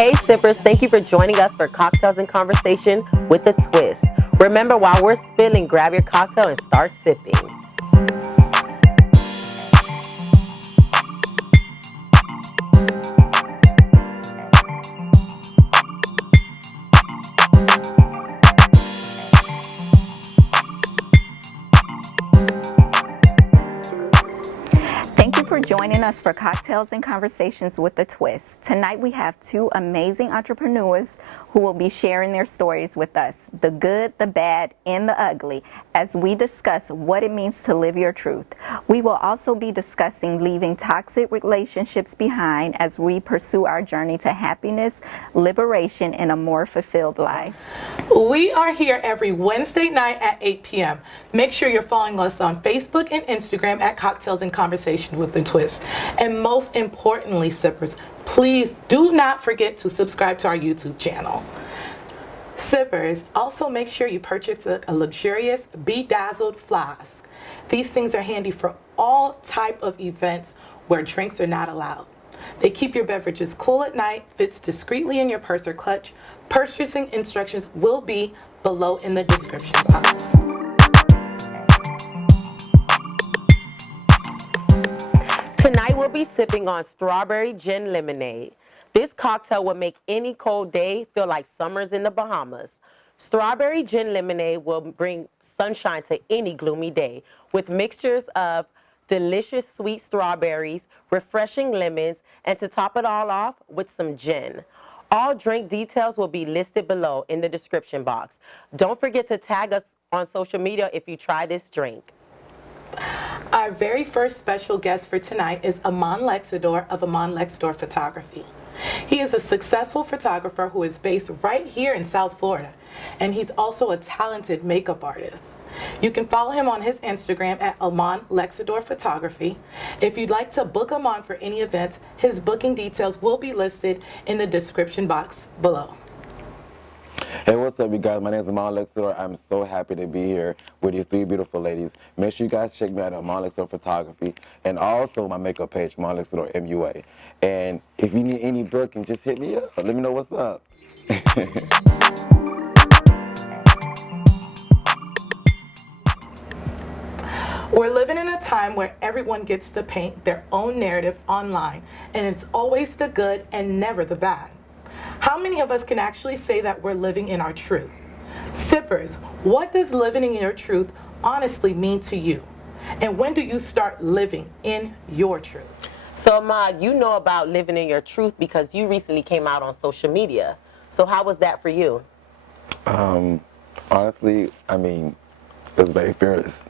Hey sippers, thank you for joining us for Cocktails and Conversation with a Twist. Remember, while we're spilling, grab your cocktail and start sipping. Thank you for joining us for Cocktails and Conversations with a Twist. Tonight we have two amazing entrepreneurs who will be sharing their stories with us, the good, the bad, and the ugly, as we discuss what it means to live your truth. We will also be discussing leaving toxic relationships behind as we pursue our journey to happiness, liberation, and a more fulfilled life. We are here every Wednesday night at 8 p.m. Make sure you're following us on Facebook and Instagram at Cocktails and Conversation with a Twist. And most importantly, sippers, please do not forget to subscribe to our YouTube channel. Sippers, also make sure you purchase a luxurious BEDAZZLED flask. These things are handy for all type of events where drinks are not allowed. They keep your beverages cool at night, fits discreetly in your purse or clutch. Purchasing instructions will be below in the description box. Tonight we'll be sipping on strawberry gin lemonade. This cocktail will make any cold day feel like summer's in the Bahamas. Strawberry gin lemonade will bring sunshine to any gloomy day with mixtures of delicious sweet strawberries, refreshing lemons, and to top it all off with some gin. All drink details will be listed below in the description box. Don't forget to tag us on social media if you try this drink. Our very first special guest for tonight is Aman of Aman Photography. He is a successful photographer who is based right here in South Florida, and he's also a talented makeup artist. You can follow him on his Instagram at Aman Photography. If you'd like to book Aman for any events, his booking details will be listed in the description box below. Hey, what's up, you guys? My name is Aman. I'm so happy to be here with these three beautiful ladies. Make sure you guys check me out at Aman Photography and also my makeup page, Aman MUA. And if you need any booking, just hit me up. Let me know what's up. We're living in a time where everyone gets to paint their own narrative online, and it's always the good and never the bad. How many of us can actually say that we're living in our truth? Sippers, what does living in your truth honestly mean to you? And when do you start living in your truth? So Ahmad, you know about living in your truth because you recently came out on social media. So how was that for you? Honestly, I mean, it was very fearless.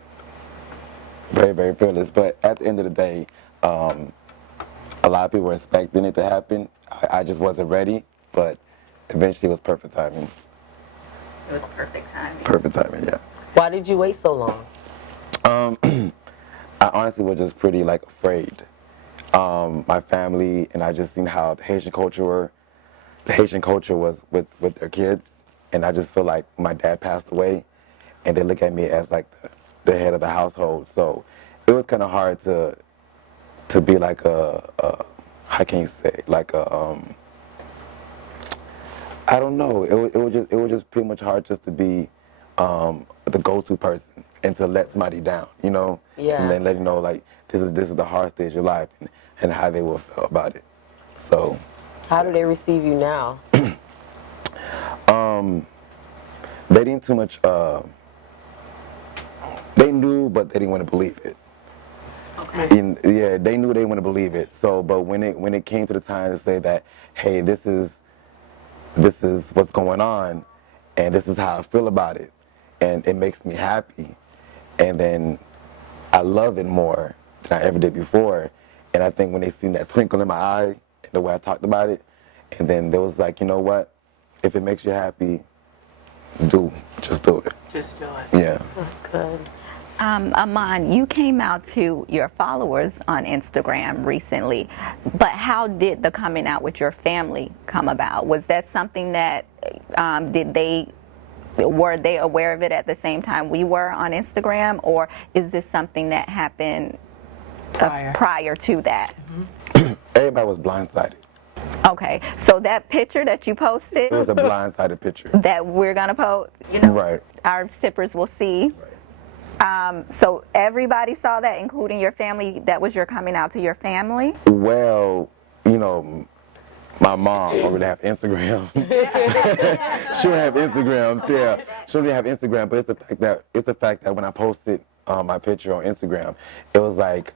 Very, very fearless. But at the end of the day, a lot of people were expecting it to happen. I just wasn't ready, but eventually it was perfect timing. It was perfect timing. Perfect timing, yeah. Why did you wait so long? I honestly was just pretty afraid. My family and I just seen how the Haitian culture was with their kids, and I just feel like my dad passed away, and they look at me as the head of the household. So it was kind of hard to be like how can you say, I don't know. It was just pretty much hard just to be the go-to person and to let somebody down, you know? Yeah. And then let you know this is the hard stage of life and how they will feel about it. So. How do they receive you now? They didn't too much. They knew, but they didn't want to believe it. Okay. Yeah, they knew they didn't want to believe it. So, but when it came to the time to say that, hey, this is what's going on, and this is how I feel about it, and it makes me happy, and then I love it more than I ever did before. And I think when they seen that twinkle in my eye, the way I talked about it, and then they was like, you know what? If it makes you happy, just do it. Just do it. Yeah. That's good. Aman, you came out to your followers on Instagram recently, but how did the coming out with your family come about? Was that something that, were they aware of it at the same time we were on Instagram, or is this something that happened prior to that? Mm-hmm. Everybody was blindsided. Okay, so that picture that you posted It was a blindsided picture. that we're gonna post, you know, Right. our sippers will see. So everybody saw that, including your family. That was your coming out to your family. Well, you know, my mom don't really have Instagram. She don't have Instagram. Yeah, she don't really have Instagram. But it's the fact that when I posted my picture on Instagram, it was like,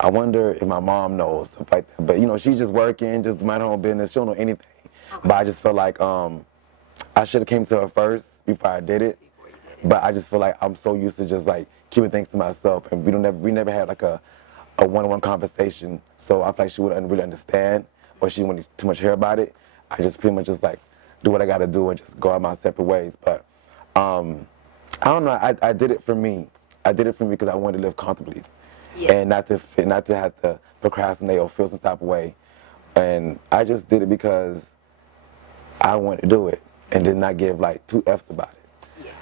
I wonder if my mom knows, stuff like that. But you know, she's just working, just mind her own business. She don't know anything. But I just felt like I should have came to her first before I did it. But I just feel like I'm so used to just like keeping things to myself, and we never had like a one-on-one conversation. So I feel like she wouldn't really understand, or she wouldn't too much hear about it. I just pretty much just like do what I got to do and just go out my separate ways. But I don't know. I did it for me. I did it for me because I wanted to live comfortably, and not to have to procrastinate or feel some type of way. And I just did it because I wanted to do it and did not give like two F's about it.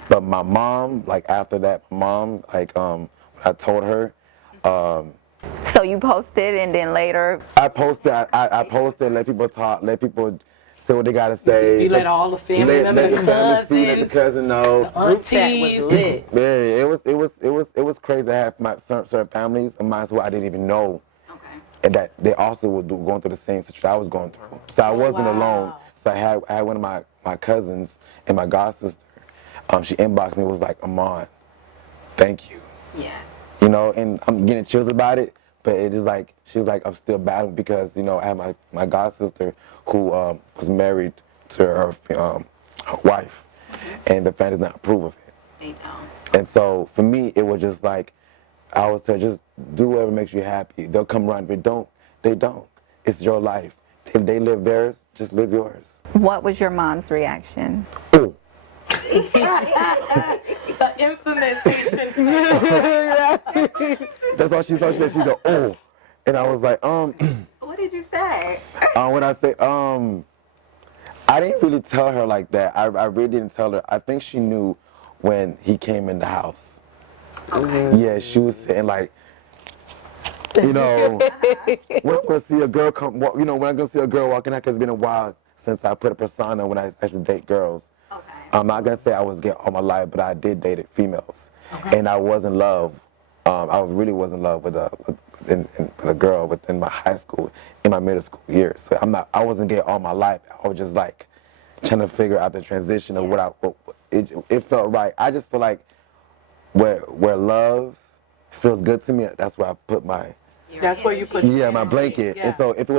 But my mom, like after that, like when I told her, So you posted, and then later, I posted, let people talk, let people say what they gotta say. You let all the family members, the cousins, let the cousin know. the aunties. was lit. Yeah, it was crazy. I have my certain families of mine who I didn't even know, and that they also were going through the same situation I was going through. So I wasn't alone. So I had one of my cousins and my god sister. She inboxed me, was like, Aman, thank you. yeah, You know, and I'm getting chills about it, but it is like, she's like, I'm still battling because, you know, I have my god sister who was married to her wife, and the family does not approve of it. they don't. And so for me, it was just like, I was saying, just do whatever makes you happy. They'll come around, but they don't. It's your life. If they live theirs, just live yours. What was your mom's reaction? Ooh. The infamous Haitian. That's all she said. She said, oh. And I was like, What did you say? when I say, I didn't really tell her like that. I really didn't tell her. I think she knew when he came in the house. Okay. Yeah, she was saying like, you know, when I'm gonna see a girl when I'm gonna see a girl walking out, because it's been a while since I put a persona when I used to date girls. Okay. I'm not gonna say I was gay all my life, but I did date females, and I was in love. I really was in love with a girl within my high school, in my middle school years. So I wasn't gay all my life. I was just like trying to figure out the transition of it felt right. I just feel like where love feels good to me, that's where I put my That's where you put my blanket. Yeah. And so if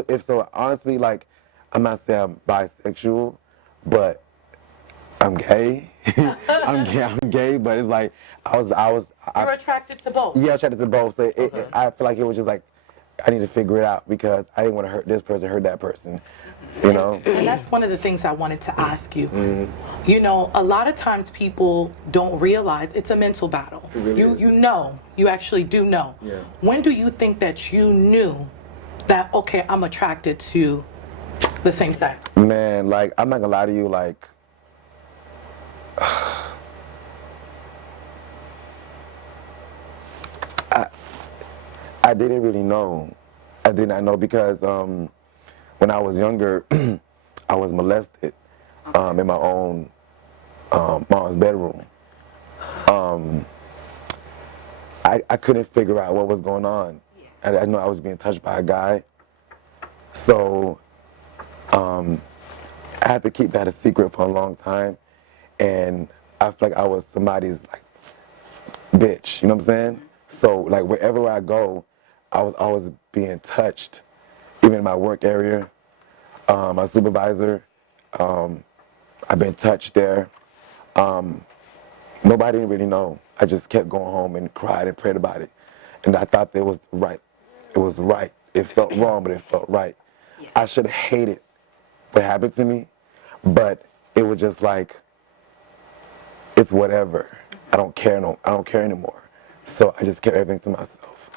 honestly, like, I'm not saying I'm bisexual, but I'm gay. I'm gay, but it's like You're attracted to both. yeah, attracted to both. So I feel like it was just like I need to figure it out because I didn't want to hurt this person, hurt that person, you know. And that's one of the things I wanted to ask you. You know, a lot of times people don't realize it's a mental battle. You actually do know. Yeah. When do you think that you knew that, okay, I'm attracted to the same sex? Man, like, I'm not gonna lie to you, like, I didn't really know. I did not know because when I was younger, I was molested in my own mom's bedroom. I couldn't figure out what was going on. I know I was being touched by a guy. So I had to keep that a secret for a long time. And I feel like I was somebody's like bitch, you know what I'm saying? So like wherever I go, I was always being touched, even in my work area. My supervisor, I've been touched there. Nobody didn't really know. I just kept going home and cried and prayed about it. And I thought it was right. It was right. It felt wrong, but it felt right. Yeah. I should have hated what happened to me, but it was just like, it's whatever. I don't care anymore. So I just kept everything to myself.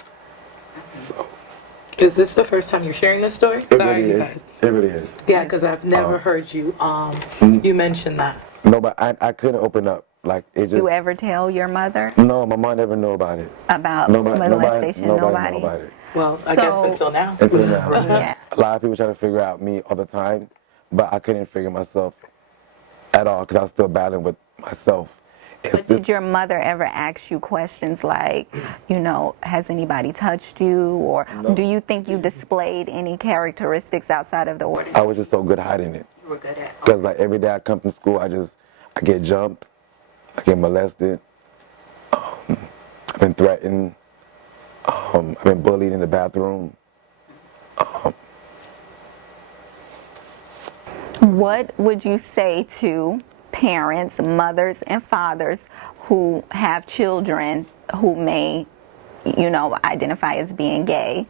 So. Is this the first time you're sharing this story? It really is. It really is. Yeah, because I've never heard you you mention that. No, but I couldn't open up. Like, it just. You ever tell your mother No, my mom never knew about it. about molestation? Nobody. Knew about it. Well, I guess until now. Until now. Yeah. A lot of people try to figure out me all the time, but I couldn't figure myself at all because I was still battling with myself. It's But did your mother ever ask you questions like, you know, has anybody touched you? Or do you think you displayed any characteristics outside of the ordinary? I was just so good hiding it. You were good at. Because like every day I come from school, I get jumped, I get molested, I've been threatened, I've been bullied in the bathroom. What would you say to parents, mothers, and fathers who have children who may, you know, identify as being gay,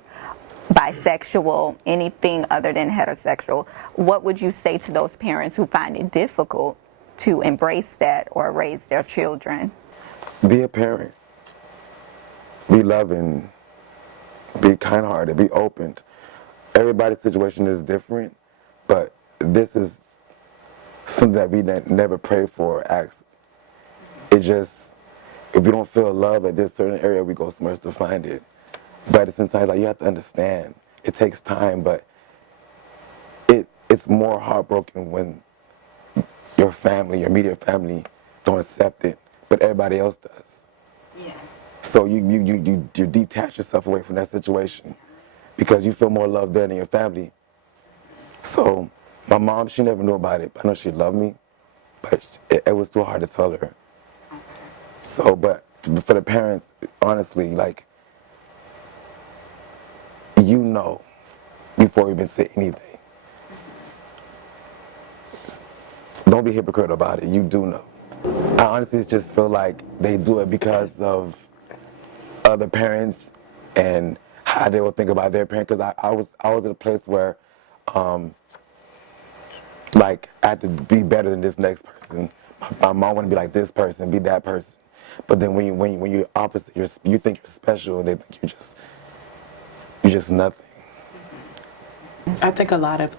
bisexual, anything other than heterosexual? What would you say to those parents who find it difficult to embrace that or raise their children? Be a parent. Be loving. Be kind-hearted. Be open. Everybody's situation is different, but this is something that we never prayed for or asked. It just, if we don't feel love at this certain area, we go somewhere else to find it. But at the same time, like, you have to understand, it takes time, but it's more heartbroken when your family, your immediate family, don't accept it, but everybody else does. Yeah. So you detach yourself away from that situation because you feel more love there than your family. So my mom, she never knew about it. I know she loved me, but it was too hard to tell her. So, but for the parents, honestly, like, you know before we even say anything. Don't be a hypocrite about it. You do know. I honestly just feel like they do it because of other parents and how they will think about their parents. Because I was in a place where, like, I had to be better than this next person. My mom wanted to be like this person, be that person. But then when you're opposite, you think you're special, and they think you're just nothing. I think a lot of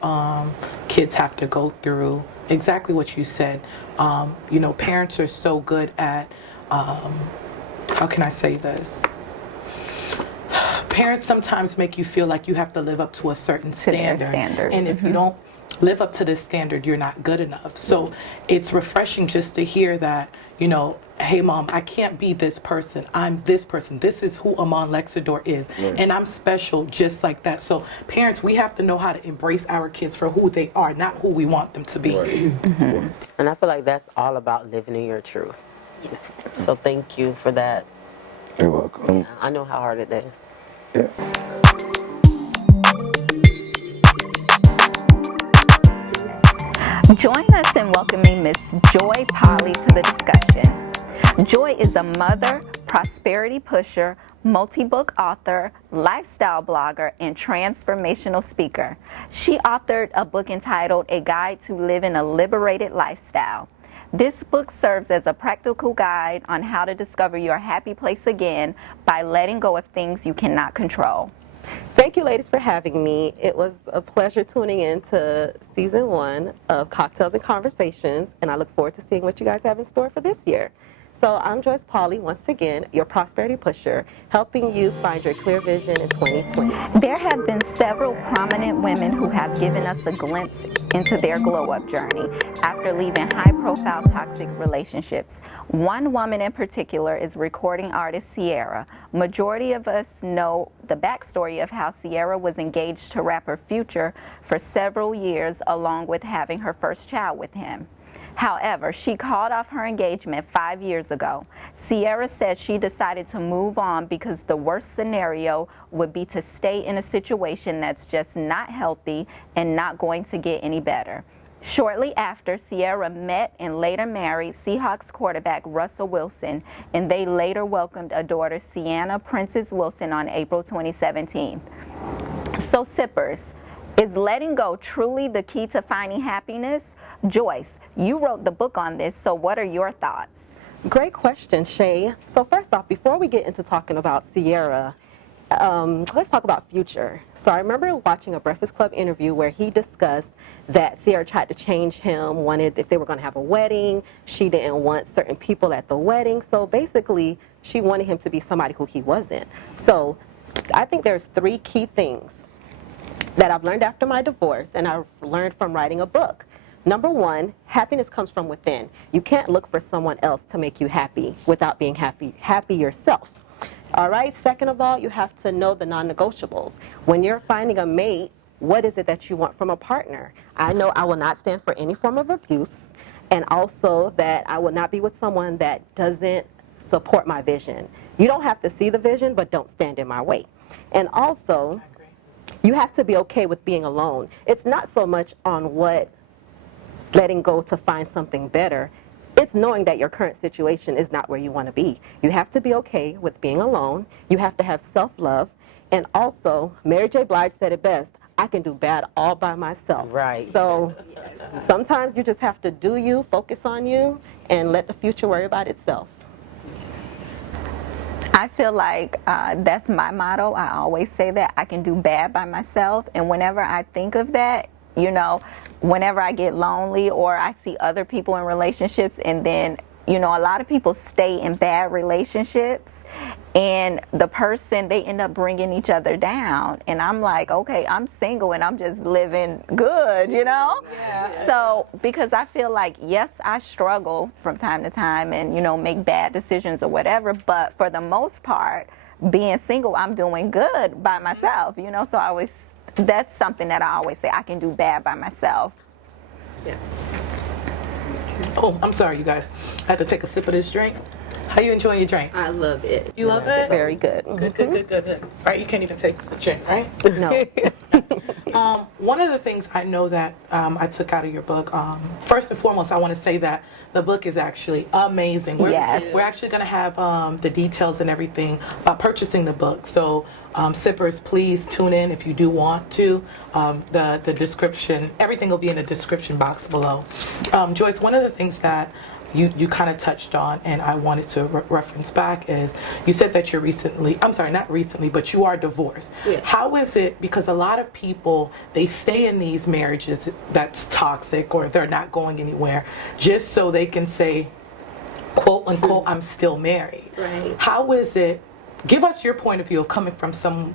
kids have to go through exactly what you said. You know, parents are so good at, how can I say this? Parents sometimes make you feel like you have to live up to a certain standard. And if you don't live up to this standard, you're not good enough. So it's refreshing just to hear that, you know, hey mom, I can't be this person. I'm this person. This is who Aman Lexador is. Right. And I'm special just like that. So parents, we have to know how to embrace our kids for who they are, not who we want them to be. Right. Mm-hmm. And I feel like that's all about living in your truth. Yeah. So thank you for that. You're welcome. I know how hard it is. Yeah. Join us in welcoming Miss Joy Polly to the discussion. Joy is a mother, prosperity pusher, multi-book author, lifestyle blogger, and transformational speaker. She authored a book entitled A Guide to Living a Liberated Lifestyle. This book serves as a practical guide on how to discover your happy place again by letting go of things you cannot control. Thank you, ladies, for having me. It was a pleasure tuning in to season 1 of Cocktails and Conversations, and I look forward to seeing what you guys have in store for this year. So I'm Joyce Pauly, once again, your prosperity pusher, helping you find your clear vision in 2020. There have been several prominent women who have given us a glimpse into their glow-up journey after leaving high-profile toxic relationships. One woman in particular is recording artist Ciara. Majority of us know the backstory of how Ciara was engaged to rapper Future for several years, along with having her first child with him. However, she called off her engagement 5 years ago. Ciara said she decided to move on because the worst scenario would be to stay in a situation that's just not healthy and not going to get any better. Shortly after, Ciara met and later married Seahawks quarterback Russell Wilson, and they later welcomed a daughter, Sienna Princess Wilson, on April 2017. So sippers, is letting go truly the key to finding happiness? Joyce, you wrote the book on this, so what are your thoughts? Great question, Shay. So first off, before we get into talking about Ciara, let's talk about Future. So I remember watching a Breakfast Club interview where he discussed that Ciara tried to change him, wanted, if they were going to have a wedding, she didn't want certain people at the wedding. So basically, she wanted him to be somebody who he wasn't. So I think there's 3 key things that I've learned after my divorce, and I've learned from writing a book. Number 1, happiness comes from within. You can't look for someone else to make you happy without being happy yourself. All right, second of all, you have to know the non-negotiables. When you're finding a mate, what is it that you want from a partner? I know I will not stand for any form of abuse, and also that I will not be with someone that doesn't support my vision. You don't have to see the vision, but don't stand in my way. And also, you have to be okay with being alone. It's not so much on what letting go to find something better. It's knowing that your current situation is not where you want to be. You have to be okay with being alone. You have to have self-love. And also, Mary J. Blige said it best, I can do bad all by myself. Right. So sometimes you just have to do you, focus on you, and let the future worry about itself. I feel like that's my motto. I always say that I can do bad by myself. And whenever I think of that, you know, whenever I get lonely or I see other people in relationships, and then, you know, a lot of people stay in bad relationships and the person, they end up bringing each other down. And I'm like, okay, I'm single and I'm just living good, you know? Yeah. So, because I feel like, yes, I struggle from time to time and, you know, make bad decisions or whatever, but for the most part, being single, I'm doing good by myself, you know? So I always, that's something that I always say, I can do bad by myself. Yes. Oh, I'm sorry, you guys. I had to take a sip of this drink. How you enjoying your drink? I love it. You love it? Very good. Good. All right, you can't even taste the gin, right? No. One of the things I know that I took out of your book, first and foremost, I want to say that the book is actually amazing. We're actually going to have the details and everything purchasing the book. So sippers, please tune in if you do want to. The description, everything will be in the description box below. Joyce, one of the things that you kind of touched on, and I wanted to reference back, is you said that you're not recently, but you are divorced. Yes. How is it, because a lot of people, they stay in these marriages that's toxic or they're not going anywhere just so they can say, quote unquote, I'm still married. Right. How is it, give us your point of view of coming from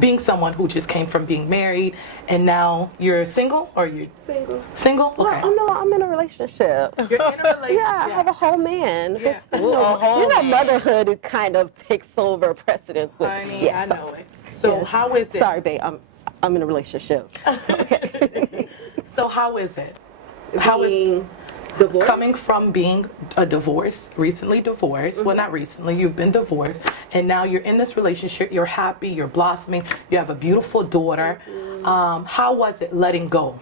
being someone who just came from being married and now you're single, or you're single? Okay. Well, no, I'm in a relationship. You're in a relationship. Yeah, I have a whole man. Yeah. Which, you know, motherhood kind of takes over precedence with. Honey, Yes, I know it. So how is it? Sorry, babe. I'm in a relationship. Okay. So how is it? Being divorced? Coming from being recently divorced, well, not recently, you've been divorced, and now you're in this relationship, you're happy, you're blossoming, you have a beautiful daughter. How was it letting go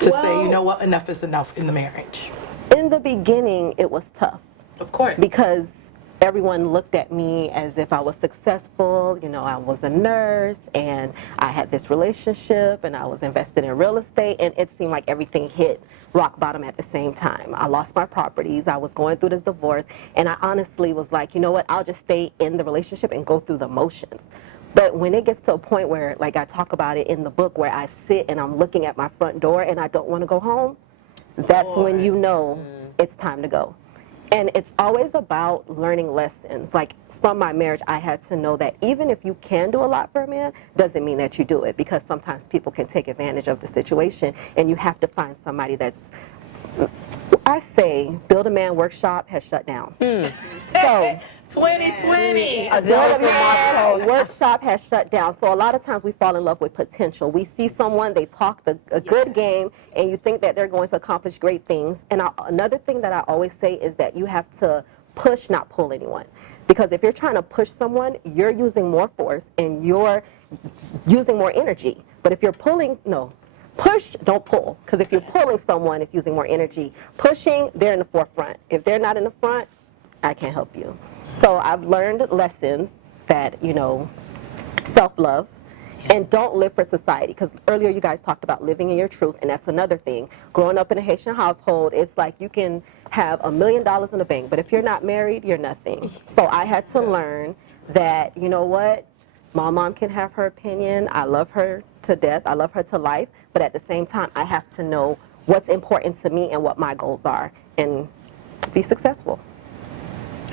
to say, you know what, enough is enough in the marriage? In the beginning, it was tough. Of course. Because everyone looked at me as if I was successful. You know, I was a nurse and I had this relationship and I was invested in real estate, and it seemed like everything hit rock bottom at the same time. I lost my properties, I was going through this divorce, and I honestly was like, you know what, I'll just stay in the relationship and go through the motions. But when it gets to a point where, like I talk about it in the book, where I sit and I'm looking at my front door and I don't want to go home, that's when you know it's time to go. And it's always about learning lessons. Like, from my marriage, I had to know that even if you can do a lot for a man, doesn't mean that you do it, because sometimes people can take advantage of the situation, and you have to find somebody that's, I say, Build a Man Workshop has shut down. So 2020. a Build a Man Workshop has shut down. So a lot of times we fall in love with potential. We see someone, they talk a good game, and you think that they're going to accomplish great things. And another thing that I always say is that you have to push, not pull anyone. Because if you're trying to push someone, you're using more force and you're using more energy. But if you're pulling, no. Push, don't pull. Because if you're pulling someone, it's using more energy. Pushing, they're in the forefront. If they're not in the front, I can't help you. So I've learned lessons that, you know, self-love, and don't live for society. Because earlier you guys talked about living in your truth, and that's another thing. Growing up in a Haitian household, it's like you can have $1 million in the bank, but if you're not married, you're nothing. So I had to learn that, you know what, my mom can have her opinion. I love her to death. I love her to life. But at the same time, I have to know what's important to me and what my goals are, and be successful.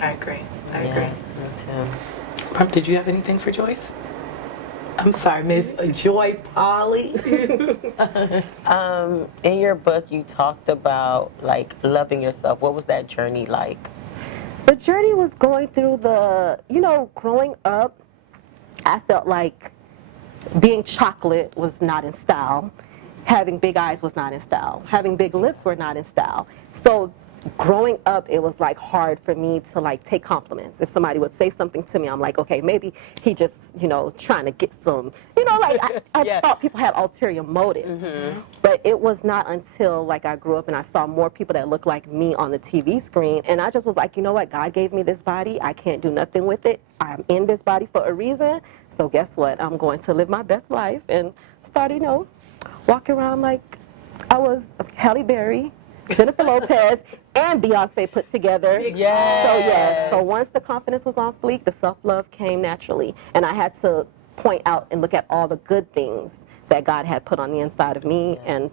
I agree. Yes, me too. Did you have anything for Joyce? I'm sorry, Miss Joy Polly. In your book, you talked about like loving yourself. What was that journey like? The journey was going through growing up, I felt like being chocolate was not in style. Having big eyes was not in style. Having big lips were not in style. So growing up, it was like hard for me to like take compliments. If somebody would say something to me, I'm like, okay, maybe he just, trying to get some, I Yeah. thought people had ulterior motives. But it was not until like I grew up and I saw more people that looked like me on the TV screen, and I just was like, you know what, God gave me this body, I can't do nothing with it. I'm in this body for a reason, so guess what, I'm going to live my best life and start, walking around like I was Halle Berry, Jennifer Lopez, and Beyonce put together. Yes. So once the confidence was on fleek, the self-love came naturally. And I had to point out and look at all the good things that God had put on the inside of me and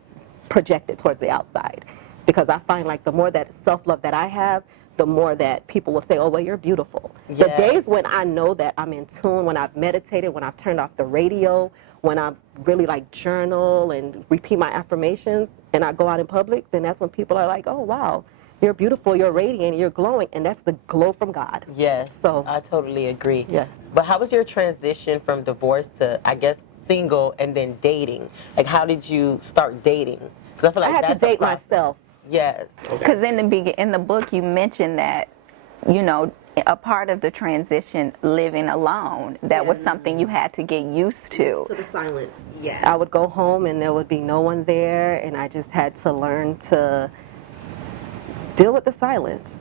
project it towards the outside. Because I find like the more that self-love that I have, the more that people will say, oh, well, you're beautiful. The Yes. days when I know that I'm in tune, when I've meditated, when I've turned off the radio, when I really like journal and repeat my affirmations and I go out in public, then that's when people are like, oh, wow, you're beautiful, you're radiant, you're glowing, and that's the glow from God. Yes, So I totally agree. Yes. But how was your transition from divorce to, I guess, single and then dating? Like, how did you start dating? Because I feel like I had to that's a date process. myself. Yes. Because in the book, you mentioned that, a part of the transition, living alone, that was something you had to get used to. To the silence. Yeah. I would go home and there would be no one there, and I just had to learn to deal with the silence.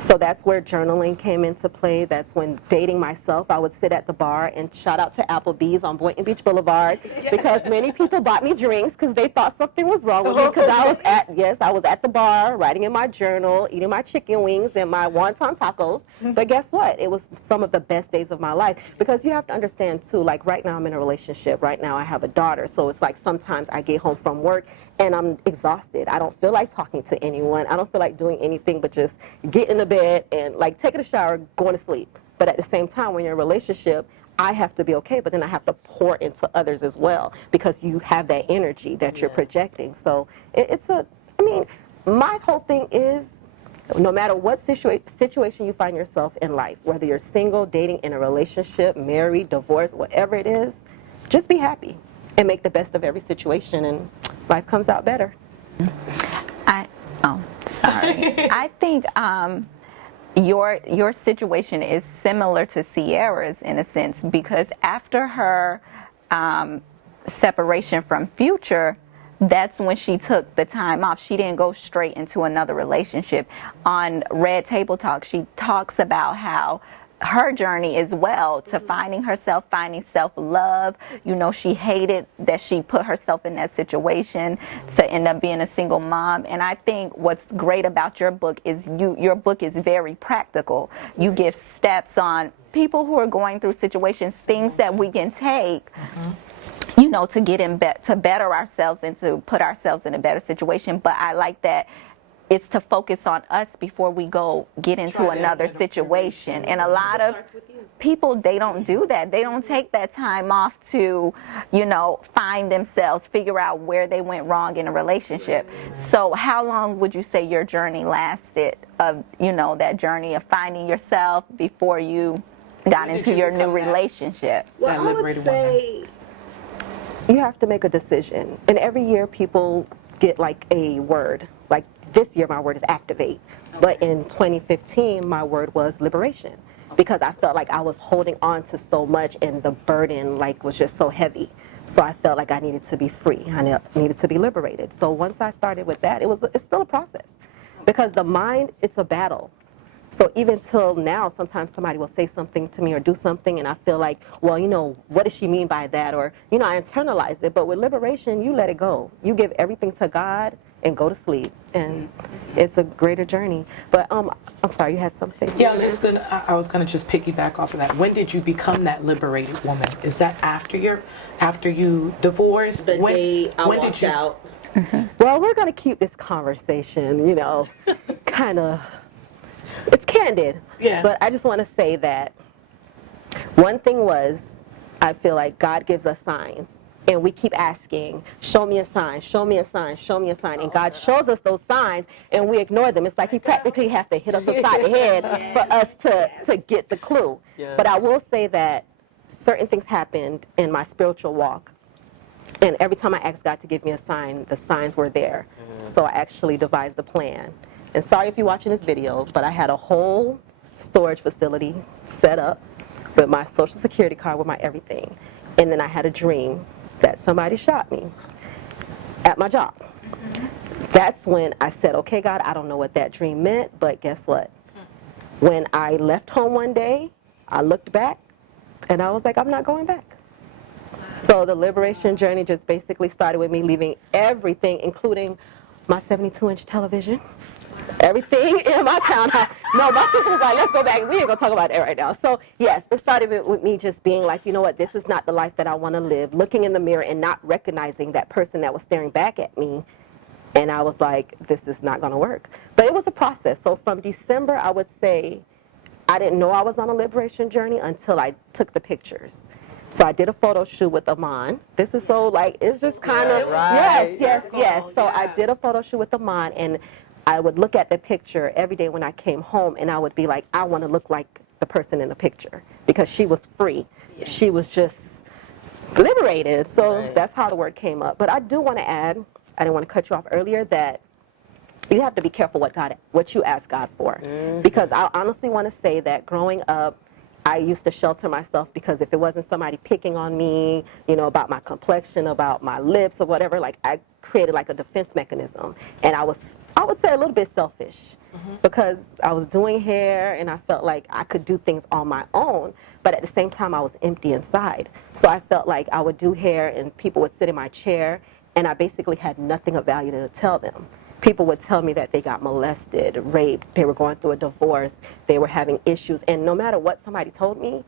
So that's where journaling came into play. That's when dating myself, I would sit at the bar, and shout out to Applebee's on Boynton Beach Boulevard, because many people bought me drinks because they thought something was wrong with me, because I was at the bar writing in my journal, eating my chicken wings and my wonton tacos. But guess what? It was some of the best days of my life, because you have to understand too, like right now I'm in a relationship. Right now I have a daughter, so it's like sometimes I get home from work and I'm exhausted. I don't feel like talking to anyone. I don't feel like doing anything but just get in the bed and like taking a shower, going to sleep. But at the same time, when you're in a relationship, I have to be okay, but then I have to pour into others as well, because you have that energy that you're projecting. So my whole thing is, no matter what situation you find yourself in life, whether you're single, dating, in a relationship, married, divorced, whatever it is, just be happy and make the best of every situation, and life comes out better. I think your situation is similar to Sierra's in a sense, because after her separation from Future, that's when she took the time off. She didn't go straight into another relationship. On Red Table Talk, she talks about how her journey as well to finding herself, finding self-love. She hated that she put herself in that situation to end up being a single mom. And I think what's great about your book is your book is very practical. You give steps on people who are going through situations, things that we can take, to get to better ourselves and to put ourselves in a better situation. But I like that it's to focus on us before we get into another situation. And a lot of people, they don't do that. They don't take that time off to, find themselves, figure out where they went wrong in a relationship. So how long would you say your journey lasted of, that journey of finding yourself before you got into your new relationship? Well, I would say you have to make a decision. And every year people get like a word. Like this year my word is activate. But in 2015 my word was liberation, because I felt like I was holding on to so much and the burden like was just so heavy. So I felt like I needed to be free. I needed to be liberated. So once I started with that, it's still a process, because the mind, it's a battle. So even till now, sometimes somebody will say something to me or do something, and I feel like, well, what does she mean by that? Or, I internalize it. But with liberation, you let it go. You give everything to God and go to sleep. And it's a greater journey. But I'm sorry, you had something? Yeah, I was gonna just piggyback off of that. When did you become that liberated woman? Is that after you divorced? The day I walked out. Well, we're going to keep this conversation, kind of, it's candid. Yeah. But I just want to say that One thing was, I feel like God gives us signs. And we keep asking, show me a sign, show me a sign, show me a sign. And God shows us those signs, and we ignore them. It's like he practically has to hit us upside the head for us to get the clue. Yeah. But I will say that certain things happened in my spiritual walk. And every time I asked God to give me a sign, the signs were there. So I actually devised a plan. And sorry if you're watching this video, but I had a whole storage facility set up with my social security card, with my everything. And then I had a dream that somebody shot me at my job. That's when I said, okay, God, I don't know what that dream meant, but guess what? When I left home one day, I looked back, and I was like, I'm not going back. So the liberation journey just basically started with me leaving everything, including my 72-inch television, everything in my townhouse. No, my sister was like, let's go back. We ain't going to talk about that right now. So, yes, it started with me just being like, you know what, this is not the life that I want to live, looking in the mirror and not recognizing that person that was staring back at me. And I was like, this is not going to work. But it was a process. So from December, I would say, I didn't know I was on a liberation journey until I took the pictures. So I did a photo shoot with Aman. This is so like, it's just kind of, yes. So I did a photo shoot with Aman, and I would look at the picture every day when I came home, and I would be like, I want to look like the person in the picture, because she was free. She was just liberated. So that's how the word came up. But I do want to add, I didn't want to cut you off earlier, that you have to be careful what you ask God for. Because I honestly want to say that growing up, I used to shelter myself, because if it wasn't somebody picking on me, you know, about my complexion, about my lips or whatever, like I created like a defense mechanism. And I would say a little bit selfish, because I was doing hair and I felt like I could do things on my own, but at the same time I was empty inside. So I felt like I would do hair and people would sit in my chair, and I basically had nothing of value to tell them. People would tell me that they got molested, raped, they were going through a divorce, they were having issues, and no matter what somebody told me,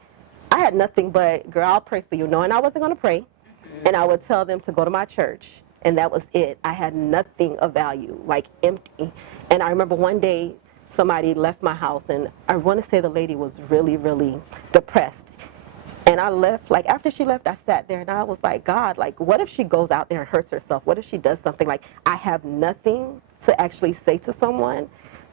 I had nothing but, girl, I'll pray for you, knowing I wasn't going to pray, and I would tell them to go to my church, and that was it. I had nothing of value, like empty. And I remember one day somebody left my house, and I want to say the lady was really, really depressed. And I left, like after she left, I sat there and I was like, God, like what if she goes out there and hurts herself? What if she does something? Like I have nothing to actually say to someone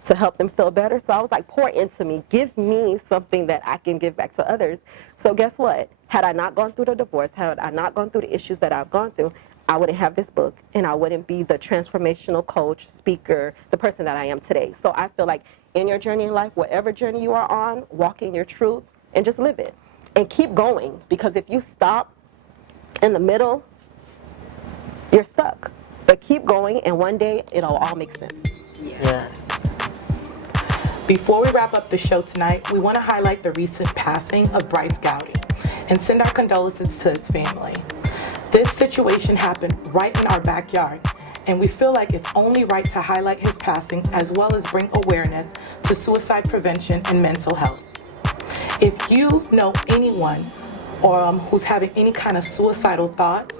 to help them feel better. So I was like, pour into me, give me something that I can give back to others. So guess what? Had I not gone through the divorce, had I not gone through the issues that I've gone through, I wouldn't have this book, and I wouldn't be the transformational coach, speaker, the person that I am today. So I feel like in your journey in life, whatever journey you are on, walk in your truth and just live it. And keep going, because if you stop in the middle, you're stuck. But keep going, and one day it'll all make sense. Yes. Before we wrap up the show tonight, we want to highlight the recent passing of Bryce Gowdy and send our condolences to his family. This situation happened right in our backyard, and we feel like it's only right to highlight his passing as well as bring awareness to suicide prevention and mental health. If you know anyone or who's having any kind of suicidal thoughts,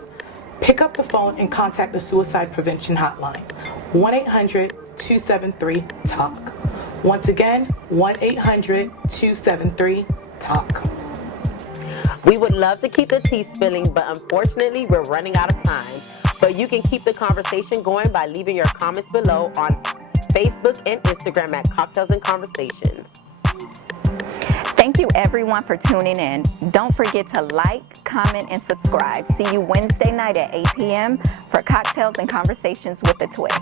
pick up the phone and contact the Suicide Prevention Hotline, 1-800-273-TALK. Once again, 1-800-273-TALK. We would love to keep the tea spilling, but unfortunately, we're running out of time. But you can keep the conversation going by leaving your comments below on Facebook and Instagram at Cocktails and Conversations. Thank you everyone for tuning in. Don't forget to like, comment, and subscribe. See you Wednesday night at 8 p.m. for Cocktails and Conversations with a Twist.